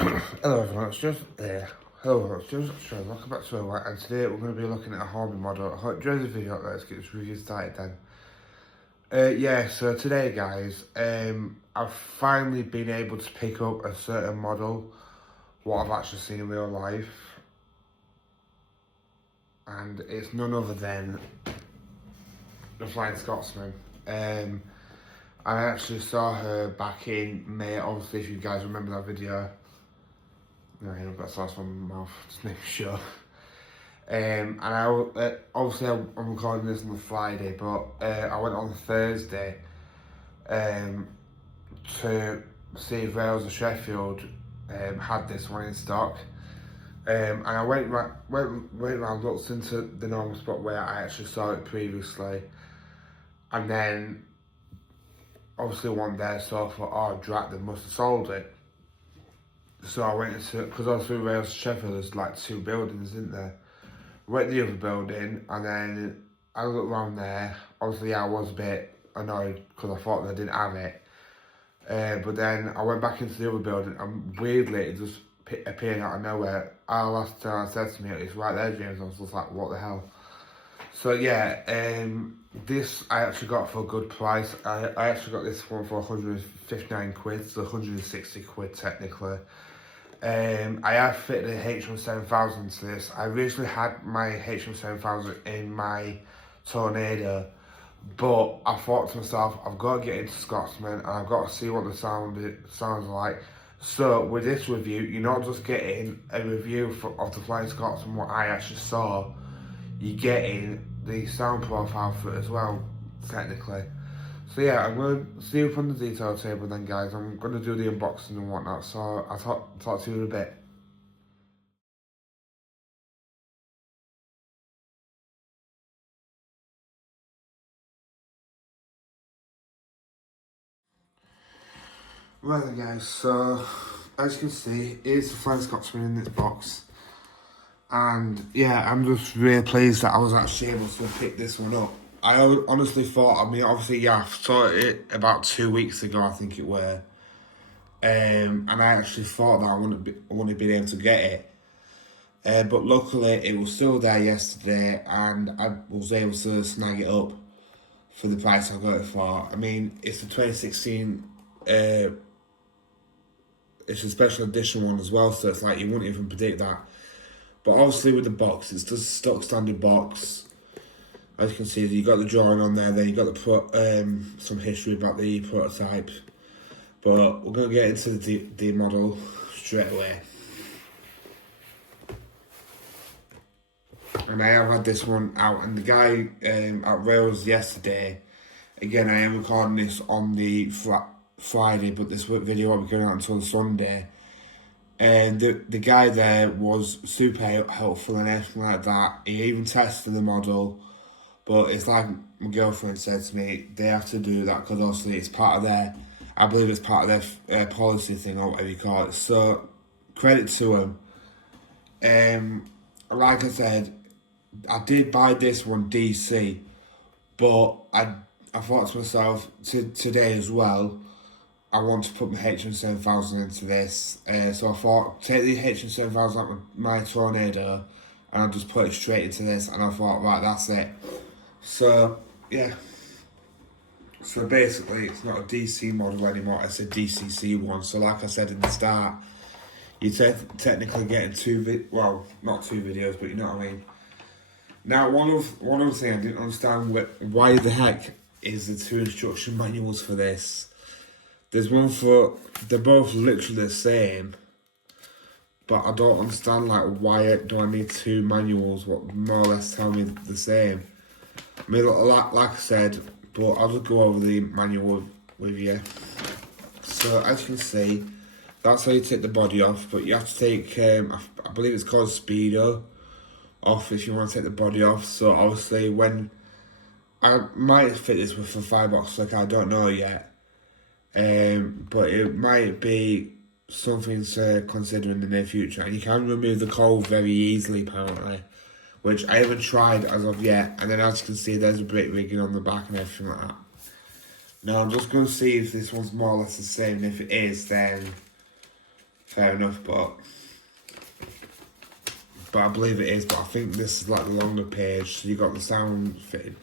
Hello everyone, it's just hello everyone, it's just Sean, welcome back to my work, and today we're going to be looking at a Hornby model. I hope you enjoyed the video. Let's get this review started then. Yeah, so today guys, I've finally been able to pick up a certain model, what I've actually seen in real life, and it's none other than the Flying Scotsman. I actually saw her back in May, obviously if you guys remember that video. No, I've got sauce on my mouth, just make sure. And obviously I'm recording this on the Friday, but I went on Thursday to see if Wales or Sheffield had this one in stock. And I went around, looked into the normal spot where I actually saw it previously, and then obviously one there, so I thought, oh drat, they must have sold it. So I went into, because obviously Wales Sheffield, there's like two buildings, isn't there? Went to the other building, and then I looked around there. Obviously I was a bit annoyed because I thought they didn't have it. But then I went back into the other building, and weirdly it just appeared out of nowhere. Last time I said to me, it's right there, James. I was just like, what the hell? So yeah, this I actually got for a good price. I actually got this one for 159 quid, so 160 quid technically. I have fitted a HM7000 to this. I originally had my HM7000 in my Tornado, but I thought to myself, I've got to get into Scotsman and I've got to see what the sounds like. So with this review, you're not just getting a review of the Flying Scotsman, what I actually saw, you're getting the sound profile for it as well, technically. So yeah, I'm going to see you up on the detail table then guys. I'm going to do the unboxing and whatnot, so I'll talk to you in a bit. Right then guys, so as you can see, it's the Flying Scotsman in this box. And yeah, I'm just really pleased that I was actually able to pick this one up. I honestly thought, I mean obviously yeah, I saw it about 2 weeks ago, I think it were. And I actually thought that I wouldn't have been able to get it. But luckily it was still there yesterday, and I was able to snag it up for the price I got it for. I mean, it's a 2016, it's a special edition one as well, so it's like you wouldn't even predict that. But obviously with the box, it's just a stock standard box. As you can see, you got the drawing on there, then you got the some history about the prototype. But we're going to get into the model straight away. And I have had this one out, and the guy at Rails yesterday, again I am recording this on the Friday, but this video won't be going out until Sunday. And the guy there was super helpful and everything like that. He even tested the model, but it's like my girlfriend said to me, they have to do that because obviously it's part of their, I believe it's part of their policy thing or whatever you call it. So credit to him. Like I said, I did buy this one DC, but I thought to myself today as well, I want to put my HM7000 into this. So I thought, take the HM7000 out of my Tornado and I'll just put it straight into this, and I thought, right, that's it. So yeah. So basically it's not a DC model anymore, it's a DCC one. So like I said in the start, you're technically getting well, not two videos, but you know what I mean. Now, one other thing I didn't understand, why the heck is the two instruction manuals for this? There's one for, they're both literally the same, but I don't understand, like, why do I need two manuals, what more or less tell me the same? I mean, like I said, but I'll just go over the manual with you. So, as you can see, that's how you take the body off, but you have to take, I believe it's called Speedo off if you want to take the body off. So obviously when I might fit this with a firebox slick, I don't know yet, but it might be something to consider in the near future. And you can remove the coal very easily apparently, which I haven't tried as of yet. And then as you can see, there's a brick rigging on the back and everything like that. Now I'm just going to see if this one's more or less the same, and if it is, then fair enough, but I believe it is. But I think this is like the longer page, so you got the sound fitted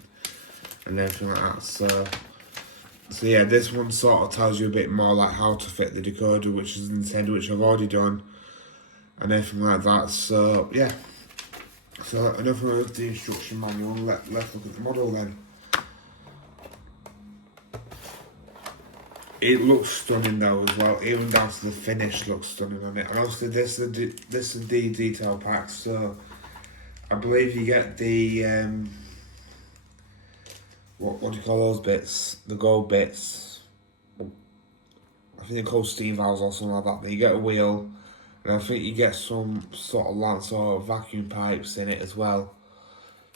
and everything like that. So yeah, this one sort of tells you a bit more like how to fit the decoder, which is Nintendo, which I've already done, and everything like that. So yeah. So enough of the instruction manual. Let's look at the model then. It looks stunning though as well, even down to the finish looks stunning on it. And obviously this is the detail pack, so I believe you get the what do you call those bits? The gold bits. I think they're called steam valves or something like that. But you get a wheel, and I think you get some sort of lance or vacuum pipes in it as well.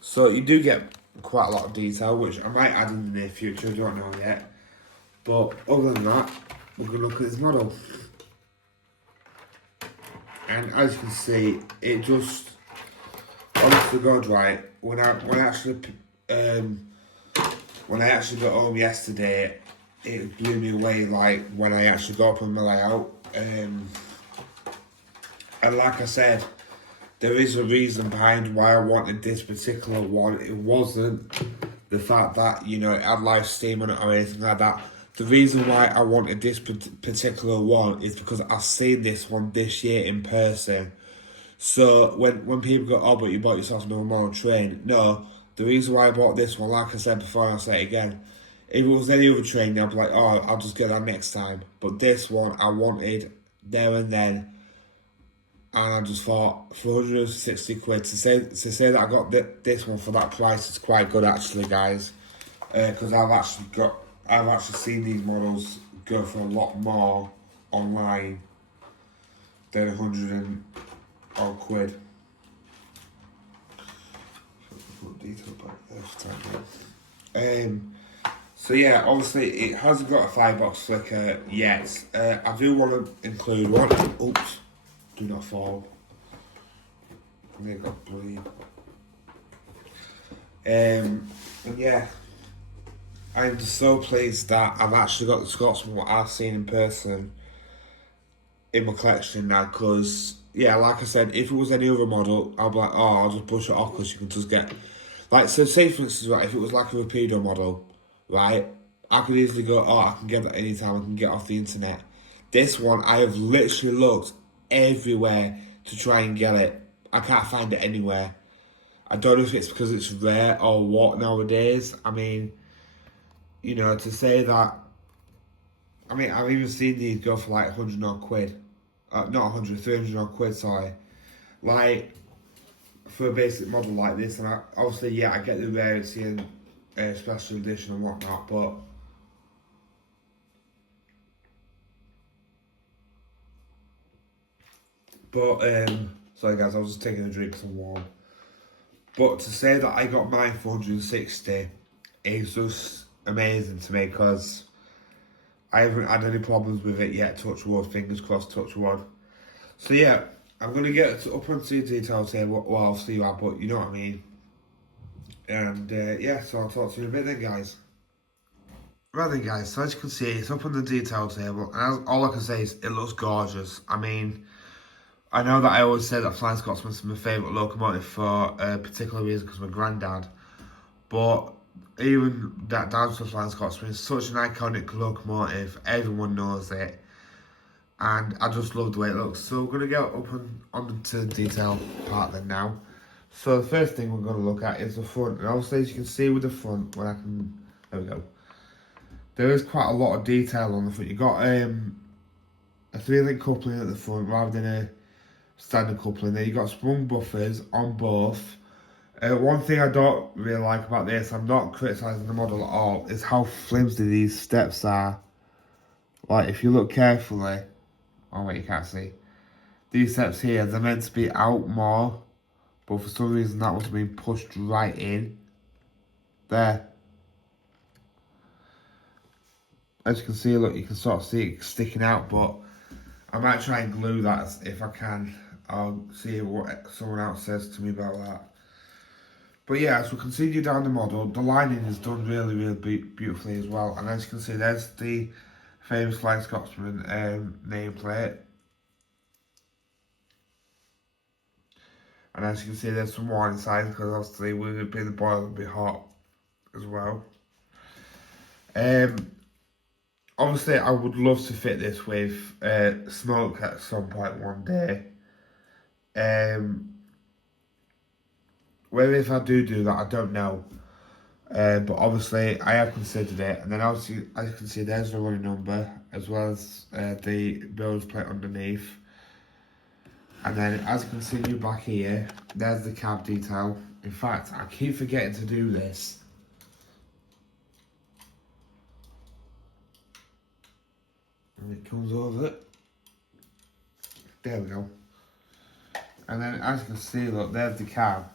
So you do get quite a lot of detail, which I might add in the near future. I don't know yet. But other than that, we're going to look at this model. And as you can see, it just, honest to God, right, when I actually got home yesterday, it blew me away, like, when I actually got up on my layout. And like I said, there is a reason behind why I wanted this particular one. It wasn't the fact that, you know, it had live steam on it or anything like that. The reason why I wanted this particular one is because I've seen this one this year in person. So when people go, oh, but you bought yourself a normal train. No, the reason why I bought this one, like I said before, and I'll say it again, if it was any other train, I'd be like, oh, I'll just get that next time. But this one, I wanted there and then. And I just thought, for 160 quid, to say that I got this one for that price is quite good actually, guys. Because I've actually seen these models go for a lot more online than 100 and odd quid. So yeah, obviously it hasn't got a firebox flicker yet. I do want to include one. Oops, do not fall. They got bleed. And yeah, I'm just so pleased that I've actually got the Scotsman what I've seen in person in my collection now, because yeah, like I said, if it was any other model, I'd be like, oh, I'll just brush it off because you can just get, like, so say for instance, right, if it was like a Rapido model, right, I could easily go, oh, I can get that anytime, I can get off the internet. This one, I have literally looked everywhere to try and get it. I can't find it anywhere. I don't know if it's because it's rare or what nowadays. I mean, you know, to say that, I mean, I've even seen these go for like 100 odd quid. Not 100, 300 odd quid, sorry. Like, for a basic model like this, and obviously, yeah, I get the rarity and special edition and whatnot, but sorry guys, I was just taking a drink because I'm warm. But to say that I got mine for 160 is just amazing to me, because I haven't had any problems with it yet, touch wood, fingers crossed, touch wood. So yeah, I'm going to get up onto the details here, well, I'll see you out, but you know what I mean. And yeah, so I'll talk to you in a bit then, guys. Right then, guys, so as you can see, it's up on the detail table, and all I can say is it looks gorgeous. I mean, I know that I always say that Flying Scotsman is my favourite locomotive for a particular reason, because my granddad, but even that down to Flying Scotsman is such an iconic locomotive, everyone knows it, and I just love the way it looks. So we're going to get up on to the detail part then now. So the first thing we're going to look at is the front, and obviously as you can see with the front, there we go, there is quite a lot of detail on the front. You've got a 3-link coupling at the front rather than a standard coupling. Then you've got sprung buffers on both. One thing I don't really like about this, I'm not criticising the model at all, is how flimsy these steps are. Like, if you look carefully, oh wait, you can't see. These steps here, they're meant to be out more, but for some reason that was being pushed right in. There. As you can see, look, you can sort of see it sticking out, but I might try and glue that if I can. I'll see what someone else says to me about that. But yeah, as we continue down the model, the lining is done really, really beautifully as well. And as you can see, there's the famous Flying Scotsman nameplate. And as you can see, there's some warning signs because obviously we've been the boiler a bit hot as well. Obviously, I would love to fit this with smoke at some point one day. Whether if I do that, I don't know. But obviously, I have considered it. And then obviously, as you can see, there's the running number as well as the build plate underneath. And then as you can see back here, there's the cab detail. In fact, I keep forgetting to do this. And it comes over. There we go. And then as you can see, look, there's the cab.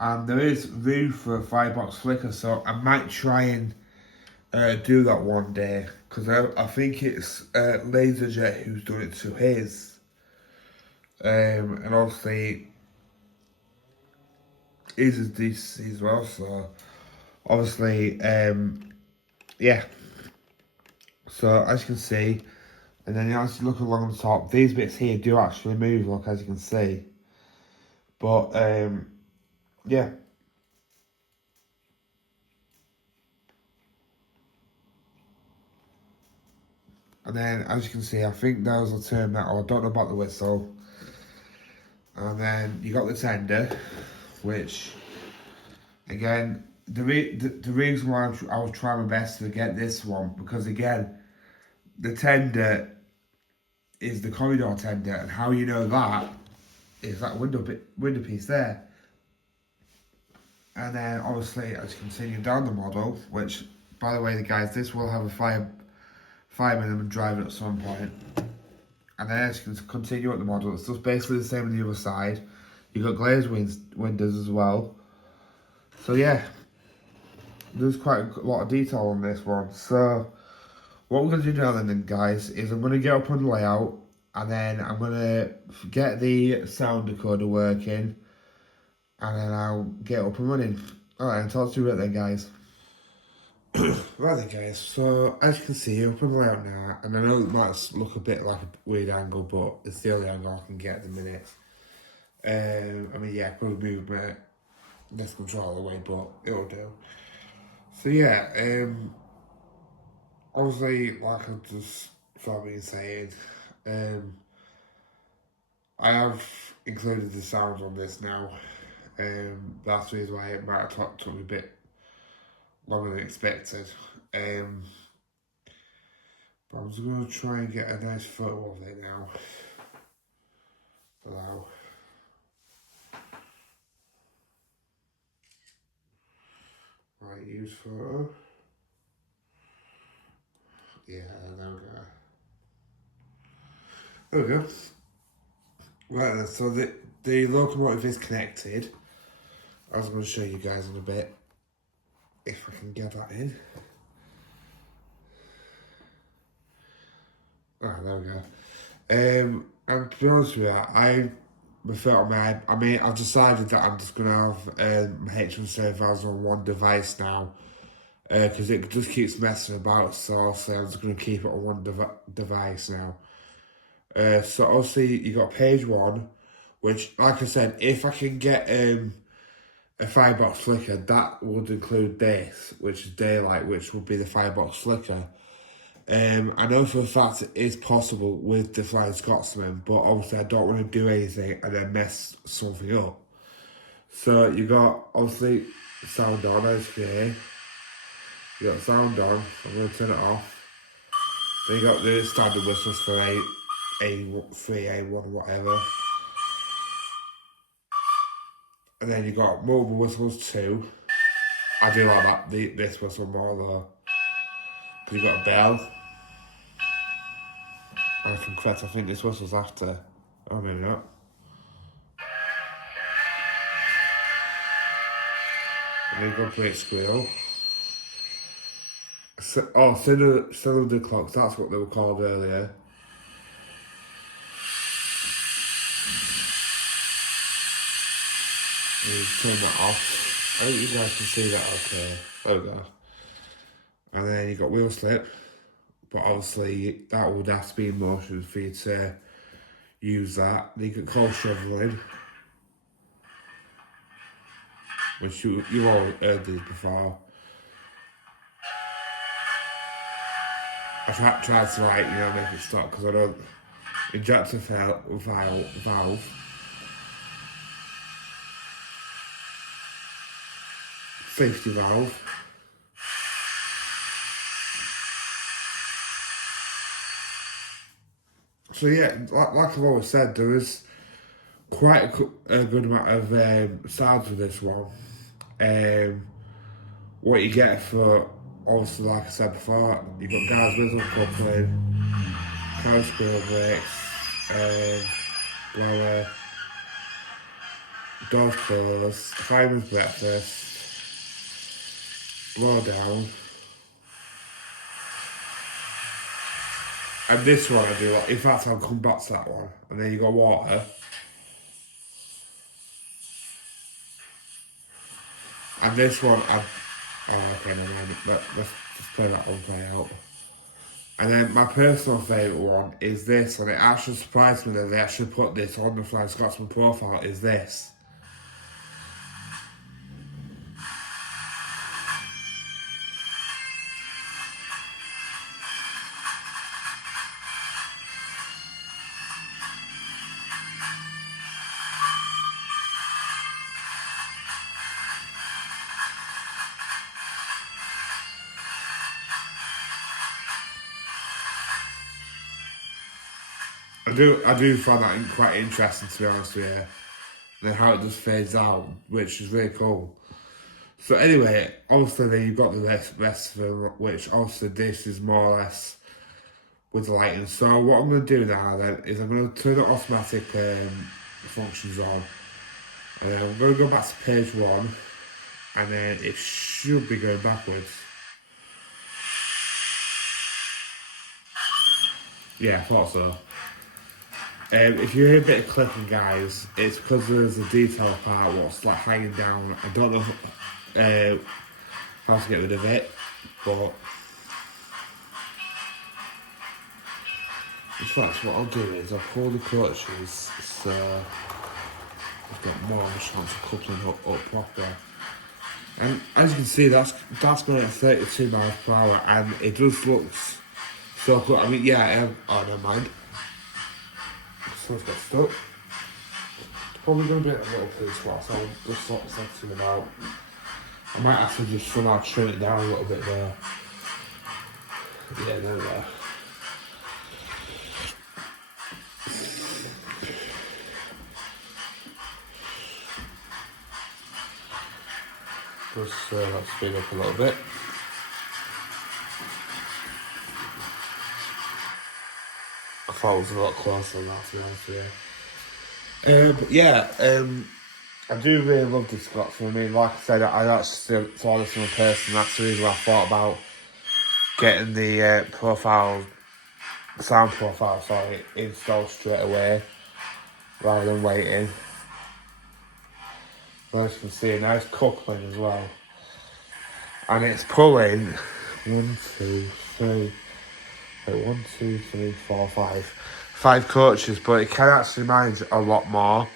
And there is room for a firebox flicker, so I might try and do that one day. Because I think it's Laserjet who's done it to his. And obviously, his is DC as well, so obviously, yeah. So as you can see, and then as you look along the top, these bits here do actually move, look, as you can see. But, yeah. And then, as you can see, I think those will turn metal. I don't know about the whistle. And then you got the tender, which, again, the reason why I was trying my best to get this one, because again, the tender is the corridor tender, and how you know that is that window piece there. And then obviously, as you continue down the model, which, by the way, guys, this will have a fireman and driving at some point. And then as you can continue up the model, it's just basically the same on the other side. You've got glazed windows as well. So yeah, there's quite a lot of detail on this one. So what we're going to do now then, guys, is I'm going to get up on the layout, and then I'm going to get the sound decoder working, and then I'll get up and running. Alright, I'll talk to you about then, guys. Right then, guys, so as you can see, up on the layout now, and I know it might look a bit like a weird angle, but it's the only angle I can get at the minute. I mean, yeah, probably move this control away, but it'll do. So yeah, obviously, like I just thought me saying, I have included the sounds on this now. That's the reason why it might have took me a bit longer than expected. But I'm just going to try and get a nice photo of it now. Allow. Right, use photo. Yeah, there we go. There we go. Right then, so the locomotive is connected. I was going to show you guys in a bit, if I can get that in. Ah, there we go. And to be honest with you, I've decided that I'm just going to have my H175s on one device now, because it just keeps messing about, so obviously I'm just going to keep it on one device now. So obviously you got page one, which, like I said, if I can get a firebox flicker, that would include this, which is daylight, which would be the firebox flicker. I know for a fact it is possible with the Flying Scotsman, but obviously I don't want to do anything and then mess something up. So you got obviously sound on, as you can hear. You got sound on, so I'm going to turn it off. Then you got the standard whistles for A3, A1, whatever. And then you got mobile whistles too. I do like that, this whistle more though. Because you got a bell. And if I'm correct, I think this whistle's after. Oh, maybe not. And then you got brake squeal. Cylinder clocks, that's what they were called earlier. And you turn that off. I hope you guys can see that okay. There we go. And then you got wheel slip. But obviously that would have to be in motion for you to use that. Then you got coal shoveling. which you all heard these before. I tried to like, make it stop because I don't injector valve, safety valve. So yeah, like I've always said, there is quite a good amount of sounds with this one. What you get for, obviously, like I said before, you've got guys whistle coupling, cow squirrel brakes, blower, doors closed, fireman's breakfast, blow down. And this one I do like, in fact I'll come back to that one. And then you got water. And this one okay, never mind. Let's just play that one play out. And then my personal favourite one is this, and it actually surprised me that they actually put this on the Flying Scotsman profile, is this. I do find that quite interesting, to be honest with you. And then how it just fades out, which is really cool. So anyway, obviously then you've got the rest of them, which obviously this is more or less with the lighting. So what I'm going to do now then is I'm going to turn the automatic functions on. And then I'm going to go back to page 1. And then it should be going backwards. Yeah, I thought so. If you hear a bit of clicking, guys, it's because there's a detail part what's like hanging down. I don't know how to get rid of it, but in fact, what I'll do is I'll pull the clutches so I've got more of a chance of coupling up properly. And as you can see, that's going at 32 miles per hour, and it just looks so cool. I mean, yeah, oh, never mind. So it's got stuck. It's probably going to be a little too flat, so I'll just sort of setting them out. I might have to just somehow trim it down a little bit there. Yeah, there we go. Just let's speed up a little bit. I thought it was a lot closer than that, to be honest with you. But yeah, I do really love this Scotsman. I mean, like I said, I actually saw this in a person. That's the reason why I thought about getting the sound profile, installed straight away, rather than waiting. As you can see, a nice coupling as well. And it's pulling 5 coaches, but it can actually manage a lot more,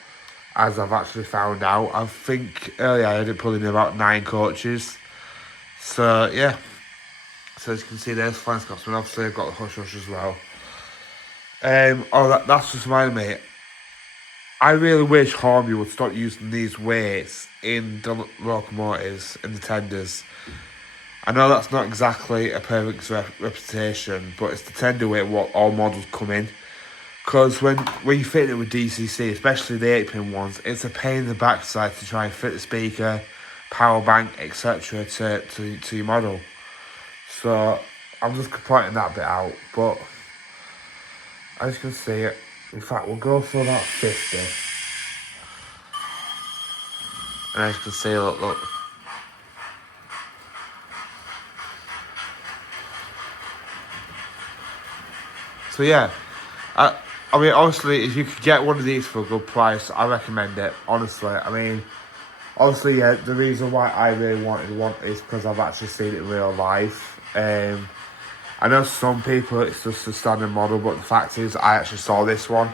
as I've actually found out. I think earlier I had it pulling about 9 coaches. So yeah, so as you can see, there's Flying Scotsman. Obviously I've got the hush hush as well. That's just reminded me, I really wish Hornby would stop using these weights in the locomotives, in the tenders. I know that's not exactly a perfect reputation, but it's the tender weight what all models come in. Because when you fit it with DCC, especially the 8-pin ones, it's a pain in the backside to try and fit the speaker, power bank, etc. to your model. So I'm just pointing that bit out. But as you can see, in fact, we'll go for about 50. And as you can see, look. So yeah, I mean, obviously, if you could get one of these for a good price, I recommend it, honestly. I mean, obviously, yeah, the reason why I really wanted one is because I've actually seen it in real life. I know some people, it's just a standard model, but the fact is, I actually saw this one.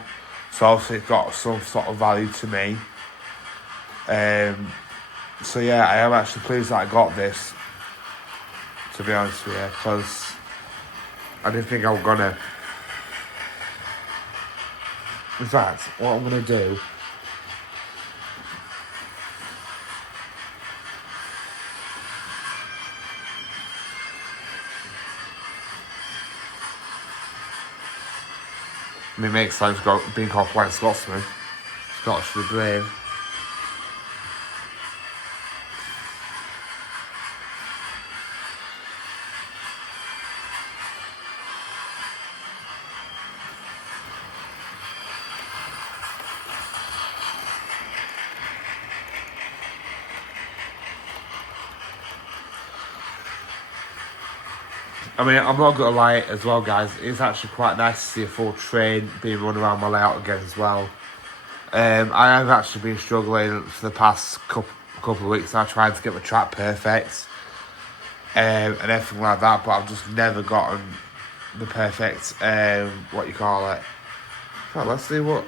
So obviously, it's got some sort of value to me. So yeah, I am actually pleased that I got this, to be honest with you, because I didn't think I was gonna. In fact, what I'm gonna do, my mate Slime's got being called White Scotsman, Scottish for the brain. I mean, I'm not gonna lie as well, guys. It's actually quite nice to see a full train being run around my layout again as well. I have actually been struggling for the past couple of weeks. I tried to get my track perfect and everything like that, but I've just never gotten the perfect what you call it. Right, let's see what.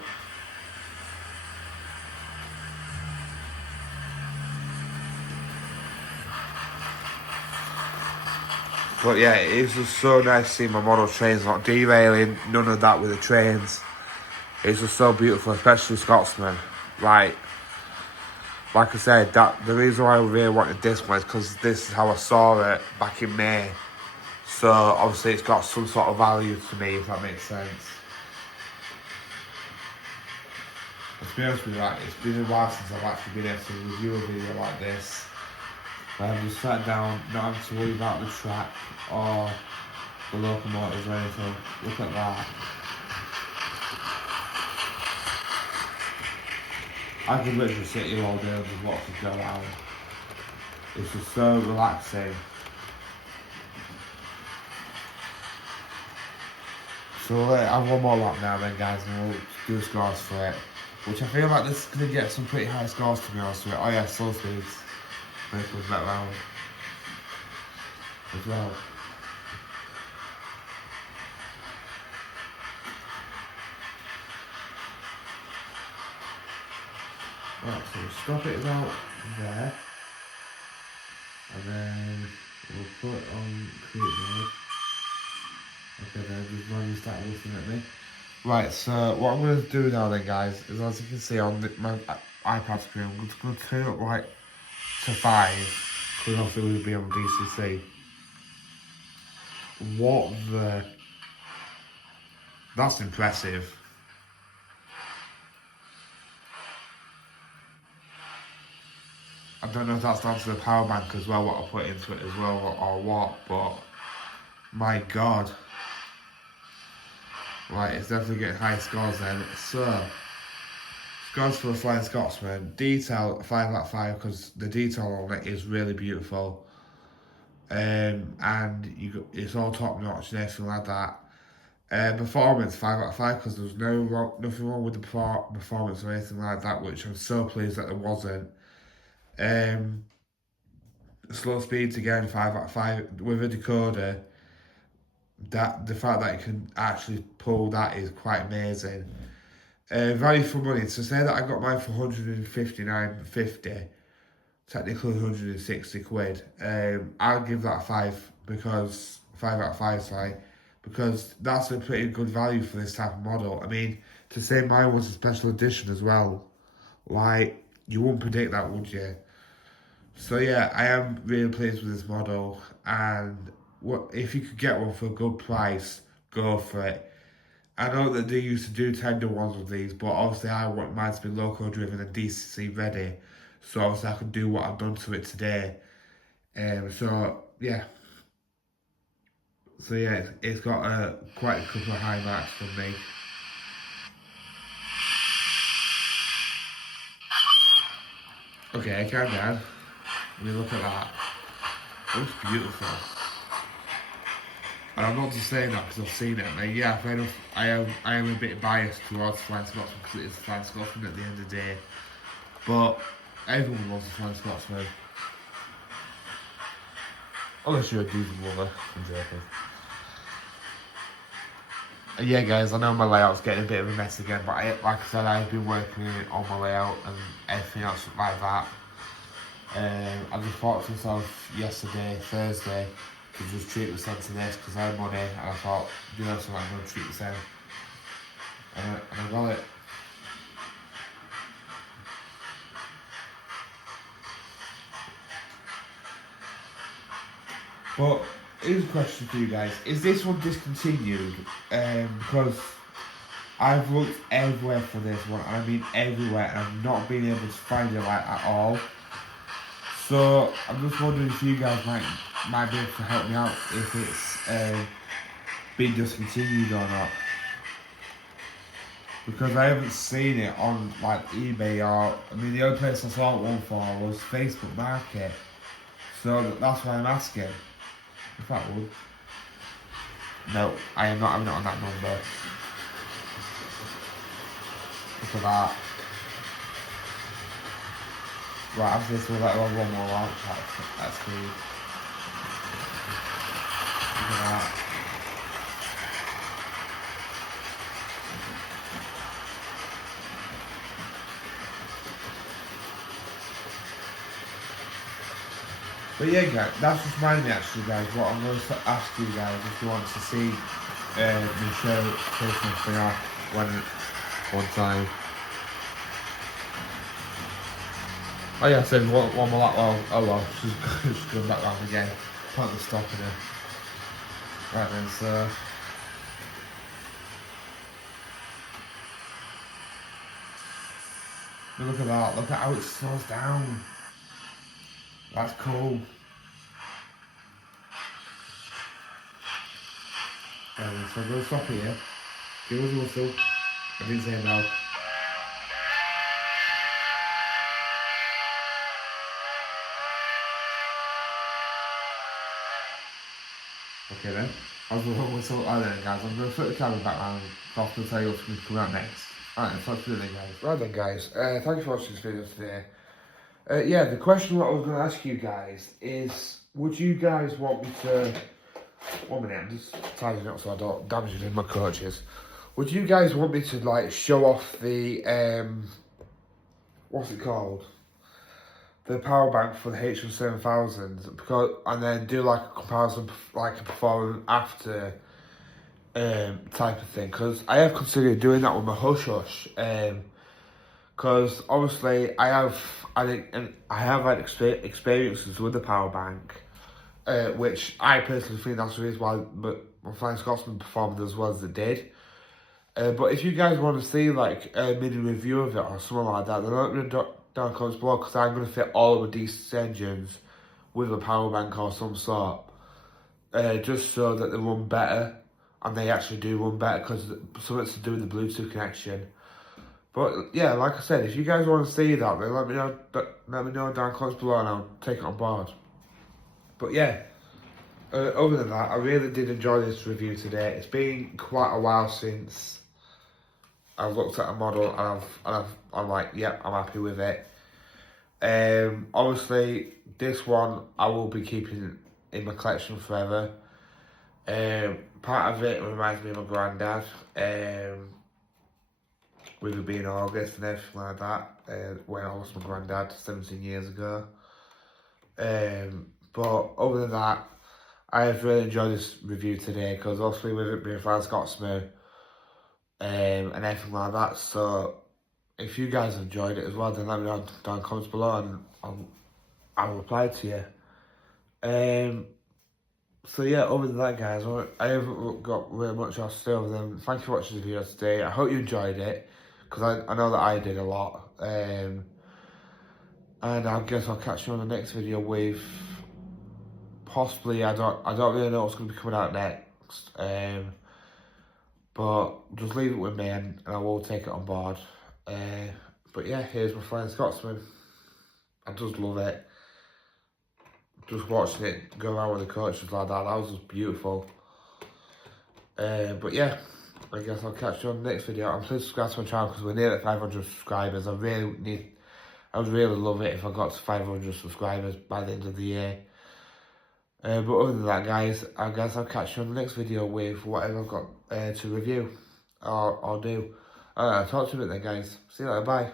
But yeah, it's just so nice to see my model trains not derailing, none of that with the trains. It's just so beautiful, especially Scotsman. Like I said, that the reason why I really wanted this one is because this is how I saw it back in May. So obviously it's got some sort of value to me, if that makes sense. To be honest with you, it's been a while since I've actually been able to review a video like this. Where I'm just sat down, not having to worry about the track or the locomotives or anything. Look at that. I could literally sit here all day and just watch it go around. It's just so relaxing. So we'll have one more lap now then, guys, and we'll do scores for it. Which I feel like this is going to get some pretty high scores, to be honest with it. Oh yeah, slow speeds. When it comes back round. As well. Right, so we'll stop it about there. And then we'll put it on create mode. Okay, then just when you start looking at me. Right, so what I'm going to do now then, guys, is as you can see on my iPad screen, I'm just going to turn it up right to 5, because obviously we'll be on DCC. What the... That's impressive. I don't know if that's down to the power bank as well, what I put into it as well, or what, but my god. Right, it's definitely getting high scores then. So, scores for the Flying Scotsman. Detail 5 out of 5 because the detail on it is really beautiful. And it's all top notch and everything like that. Performance 5 out of 5 because there was nothing wrong with the performance or anything like that, which I'm so pleased that there wasn't. Slow speeds again 5 out of 5 with a decoder. That the fact that you can actually pull that is quite amazing. Value for money. So say that I got mine for 159.50, technically 160 quid. I'll give that 5 because 5 out of 5, sorry, because that's a pretty good value for this type of model. I mean, to say mine was a special edition as well, like you wouldn't predict that, would you? So yeah, I am really pleased with this model, and if you could get one for a good price, go for it. I know that they used to do tender ones with these, but obviously I want mine to be loco driven and DCC ready, so obviously I can do what I've done to it today. So yeah, it's got quite a couple of high marks from me. Okay, calm down. I mean, look at that. It looks beautiful. And I'm not just saying that because I've seen it. Like, yeah, fair enough. I am a bit biased towards Flying Scotsman because it is Flying Scotsman at the end of the day. But everyone loves the Flying Scotsman. Unless you're a diesel lover. I'm joking. And yeah, guys, I know my layout's getting a bit of a mess again, but like I said, I've been working on my layout and everything else like that. I just thought to myself yesterday, Thursday, to just treat myself to this because I had money and I thought, you know something, I'm going to treat myself. And I got it. But here's a question for you guys. Is this one discontinued? Because I've looked everywhere for this one, and I mean everywhere, and I've not been able to find it like at all. So I'm just wondering if you guys might be able to help me out if it's been discontinued or not. Because I haven't seen it on like eBay or, I mean the only place I saw one for was Facebook Market. So that's why I'm asking. If that would. No, I'm not on that number. Look at that. Right, after this we'll let one more launch. That's cool. Look at that. But yeah, guys, that's just reminded me actually, guys, what I'm going to ask you guys if you want to see me show Christmas thing off one time. Oh yeah, I said one more that well. Oh well, she's going back round again. Can't be stopping her. Right then, so. Look at that, look at how it slows down. That's cool. So I'm going to stop here. Give us a whistle. I didn't say no. Okay then. I'll do one whistle. Alright then guys, I'm going to flip the camera back around. So I'll tell you what's going to come out next. Alright then, so let's do it then guys. Right then guys, thank you for watching this video today. Yeah, the question what I was going to ask you guys is, would you guys want me to... 1 minute, I'm just tidying up so I don't damage it in my coaches. Would you guys want me to like show off the, what's it called? The power bank for the HM7000, because, and then do like a comparison, like a before and after type of thing, because I have considered doing that with my Hush Hush, because obviously I have had experiences with the power bank, which I personally think that's the reason why my Flying Scotsman performed as well as it did. But if you guys want to see like a mini review of it or something like that, then let me know down comments below, because I'm going to fit all of these engines with a power bank or some sort, just so that they run better, and they actually do run better because something to do with the Bluetooth connection. But yeah, like I said, if you guys want to see that, then let me know down comments below, and I'll take it on board. But yeah, other than that, I really did enjoy this review today. It's been quite a while since I've looked at a model and I'm like, yep, I'm happy with it. Obviously, this one I will be keeping in my collection forever. Part of it reminds me of my granddad, with it being August and everything like that, when I lost my granddad 17 years ago. But other than that, I have really enjoyed this review today, because obviously with it being a Flying Scotsman and everything like that. So if you guys enjoyed it as well, then let me know down in the comments below, and I'll reply to you. So yeah, other than that guys, I haven't got really much else to say other than thank you for watching the video today. I hope you enjoyed it, because I know that I did a lot. And I guess I'll catch you on the next video with possibly, I don't really know what's going to be coming out next. But just leave it with me, and I will take it on board. But yeah, here's my Flying Scotsman. I just love it. Just watching it go around with the coaches like that was just beautiful. But yeah, I guess I'll catch you on the next video. And please subscribe to my channel, because we're near at 500 subscribers. I would really love it if I got to 500 subscribers by the end of the year. But other than that guys, I guess I'll catch you on the next video with whatever I've got to review or do. Talk to you a bit then guys. See you later, bye.